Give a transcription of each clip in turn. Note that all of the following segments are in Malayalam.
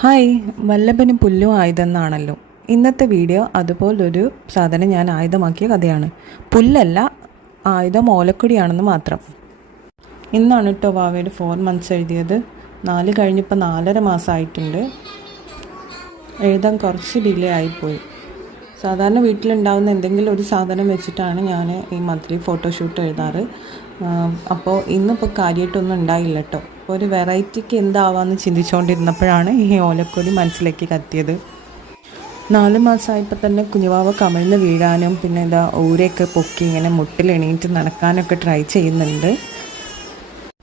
ഹായ്, വല്ലഭന് പുല്ലും ആയുധമെന്നാണല്ലോ. ഇന്നത്തെ വീഡിയോ അതുപോലൊരു സാധനം ഞാൻ ആയുധമാക്കിയ കഥയാണ്. പുല്ലല്ല, ആയുധം ഓലക്കൊടിയാണെന്ന് മാത്രം. ഇന്നാണ് കേട്ടോ വാവയുടെ 4 months എഴുതിയത്. 4 കഴിഞ്ഞിപ്പോൾ 4.5 മാസമായിട്ടുണ്ട്. എഴുതാൻ കുറച്ച് ഡിലേ ആയിപ്പോയി. സാധാരണ വീട്ടിലുണ്ടാകുന്ന എന്തെങ്കിലും ഒരു സാധനം വെച്ചിട്ടാണ് ഞാൻ ഈ മന്ത്ലി ഫോട്ടോഷൂട്ട് എഴുതാറ്. അപ്പോൾ ഇന്നിപ്പോൾ കാര്യമായിട്ടൊന്നും ഉണ്ടായില്ല കേട്ടോ. അപ്പോൾ ഒരു വെറൈറ്റിക്ക് എന്താവാമെന്ന് ചിന്തിച്ചുകൊണ്ടിരുന്നപ്പോഴാണ് ഈ ഓലക്കൊടി മനസ്സിലേക്ക് കത്തിയത്. 4 മാസമായപ്പോൾ തന്നെ കുഞ്ഞുവാവ കമിഴ്ന്ന് വീഴാനും പിന്നെ ഇതാ ഊരയൊക്കെ പൊക്കി ഇങ്ങനെ മുട്ടിൽ എണീറ്റ് നടക്കാനൊക്കെ ട്രൈ ചെയ്യുന്നുണ്ട്.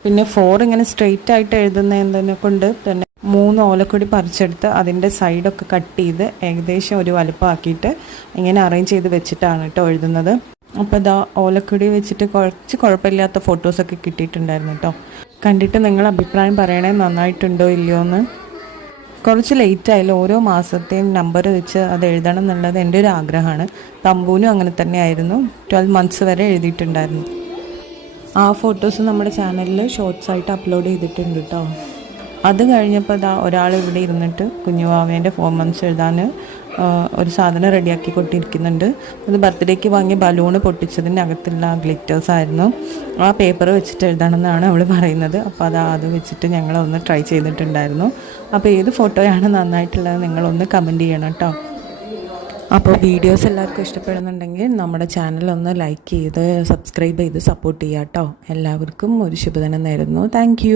പിന്നെ 4 ഇങ്ങനെ സ്ട്രെയിറ്റ് ആയിട്ട് എഴുതുന്നതിനെ കൊണ്ട് തന്നെ 3 ഓലക്കൊടി പറിച്ചെടുത്ത് അതിൻ്റെ സൈഡൊക്കെ കട്ട് ചെയ്ത് ഏകദേശം ഒരു വലുപ്പമാക്കിയിട്ട് ഇങ്ങനെ അറേഞ്ച് ചെയ്ത് വെച്ചിട്ടാണ് കേട്ടോ എഴുതുന്നത്. അപ്പോൾ ഇതാ ഓലക്കൊടി വെച്ചിട്ട് കുറച്ച് കുഴപ്പമില്ലാത്ത ഫോട്ടോസൊക്കെ കിട്ടിയിട്ടുണ്ടായിരുന്നു കേട്ടോ. കണ്ടിട്ട് നിങ്ങൾ അഭിപ്രായം പറയണേ, നന്നായിട്ടുണ്ടോ ഇല്ലയോ എന്ന്. കുറച്ച് ലേറ്റ് ആയാലും ഓരോ മാസത്തെയും നമ്പർ വെച്ച് അത് എഴുതണം എന്നുള്ളത് എൻ്റെ ഒരു ആഗ്രഹമാണ്. തമ്പൂനും അങ്ങനെ തന്നെയായിരുന്നു. 12 months വരെ എഴുതിയിട്ടുണ്ടായിരുന്നു. ആ ഫോട്ടോസ് നമ്മുടെ ചാനലിൽ ഷോർട്സ് ആയിട്ട് അപ്ലോഡ് ചെയ്തിട്ടുണ്ട് കേട്ടോ. അത് കഴിഞ്ഞപ്പോൾ ഒരാൾ ഇവിടെ ഇരുന്നിട്ട് കുഞ്ഞുവാവേൻ്റെ 4 months എഴുതാൻ ഒരു സാധനം റെഡിയാക്കി കൊണ്ടിരിക്കുന്നുണ്ട്. അത് ബർത്ത്ഡേക്ക് വാങ്ങിയ ബലൂണ് പൊട്ടിച്ചതിൻ്റെ അകത്തുള്ള ഗ്ലിറ്റേഴ്സ് ആയിരുന്നു. ആ പേപ്പർ വെച്ചിട്ട് എഴുതണമെന്നാണ് അവൾ പറയുന്നത്. അപ്പോൾ അത് വെച്ചിട്ട് ഞങ്ങളൊന്ന് ട്രൈ ചെയ്തിട്ടുണ്ടായിരുന്നു. അപ്പോൾ ഏത് ഫോട്ടോയാണ് നന്നായിട്ടുള്ളത് നിങ്ങളൊന്ന് കമൻറ്റ് ചെയ്യണം കേട്ടോ. അപ്പോൾ വീഡിയോസ് എല്ലാവർക്കും ഇഷ്ടപ്പെടുന്നുണ്ടെങ്കിൽ നമ്മുടെ ചാനൽ ഒന്ന് ലൈക്ക് ചെയ്ത് സബ്സ്ക്രൈബ് ചെയ്ത് സപ്പോർട്ട് ചെയ്യാം കേട്ടോ. എല്ലാവർക്കും ഒരു ശുഭദിനം നേരുന്നു. താങ്ക്